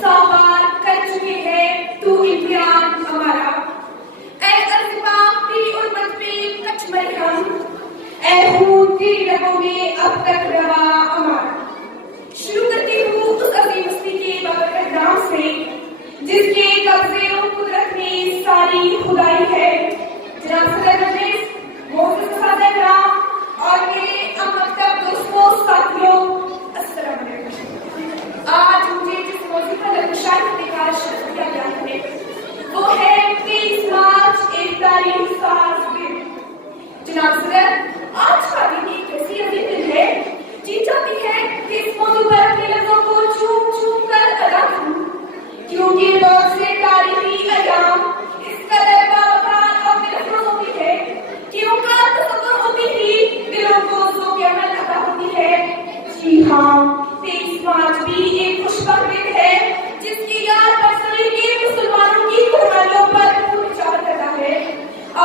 سوال کر چکے ہیں تو امتحان ہمارا، اے ارتفاع تیری عربت میں کچھ مرہم، اے خون تیری رگوں میں اب تک روا ہمارا۔ شروع کرتی ہوں اس عظیم ہستی کے بابرکت نام سے جس کے قبضے و قدرت میں ساری خدائی ہے، جناب صدر مجلس، محترم اساتذہ کرام اور میرے مکتب دوستوں ساتھیوں، السلام علیکم۔ آج مجھے جس موضوع پر درگزر کرنے کا شرف دیا گیا ہے وہ ہے 23 مارچ ایک تاریخ ساز دن۔ جناب صدر، آج کا دن ایک ایسی عظیم دن ہے، جی چاہتی ہے کہ اس موضوع پر اپنے لفظوں کو چوم چوم کر ادا کروں، کیونکہ بہت سے تاریخی ایام اس قدر باوقار اور دلفروز ہوتی ہے کہ ان کا تصور ہوتی ہی دلوں کو ذوق عمل عطا ہوتی ہے۔ جی ہاں، 23 مارچ بھی ایک خوشبخت دن ہے جس کی یاد برصغیر کے مسلمانوں کی قربانیوں پر خون نچھاور کرتا ہے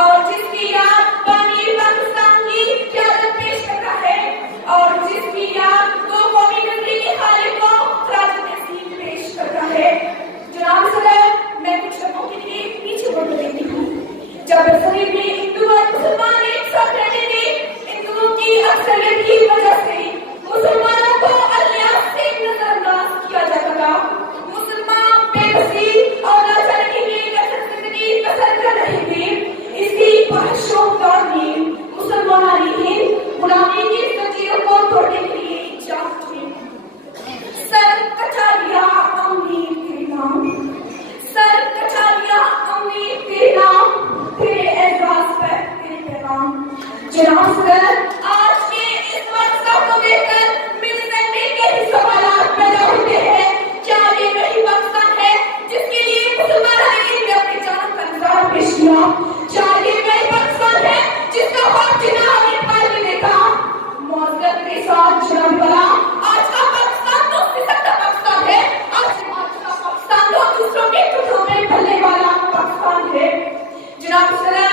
اور جس کی یاد بانی پاکستان کی قیادت پیش کرتا ہے اور جس کی یاد دو قومی نظری کے خالق کو خراج تحسین پیش کرتا ہے۔ جناب صدر، میں کچھ لمحوں کے لیے پیچھے مڑ دیتی ہوں۔ جب برصغیر میں ہندو اور مسلمان ایک ساتھ رہتے تھے، ہندوؤں کی اکثریت کی وجہ سے مسلمانوں کو الیاس سے نظر انداز کیا جاتا تھا۔ مسلمان بے بسی اور لاچاری میں ایک اچھا زندگی بسر کر رہے تھے۔ اسی بحثوں دور میں مسلمانوں نے غلامی کی زنجیروں کو توڑنے کے لیے ایجاد کی۔ سر کٹا لیا امیر کے نام، سر کٹا لیا امیر کے نام، تیرے اعزاز پر تیرے پیغام۔ جناب صدر، آج کے اس واقعہ کو دیکھ کر میرے ذہن میں کئی سوالات پیدا ہوتے ہیں۔ کیا یہ وہی پاکستان ہے جس کے لیے مسلمان حاکم نے اپنی جان کا نذرانہ پیش کیا؟ کیا یہ وہی پاکستان ہے جس کا خواب جناح نے پال میں دیکھا؟ معذرت کے ساتھ جناب والا، آج کا پاکستان تو سکتا پاکستان ہے، آج کا پاکستان تو دوسروں کے ٹکڑوں میں بھرنے والا پاکستان ہے۔ جناب صدر،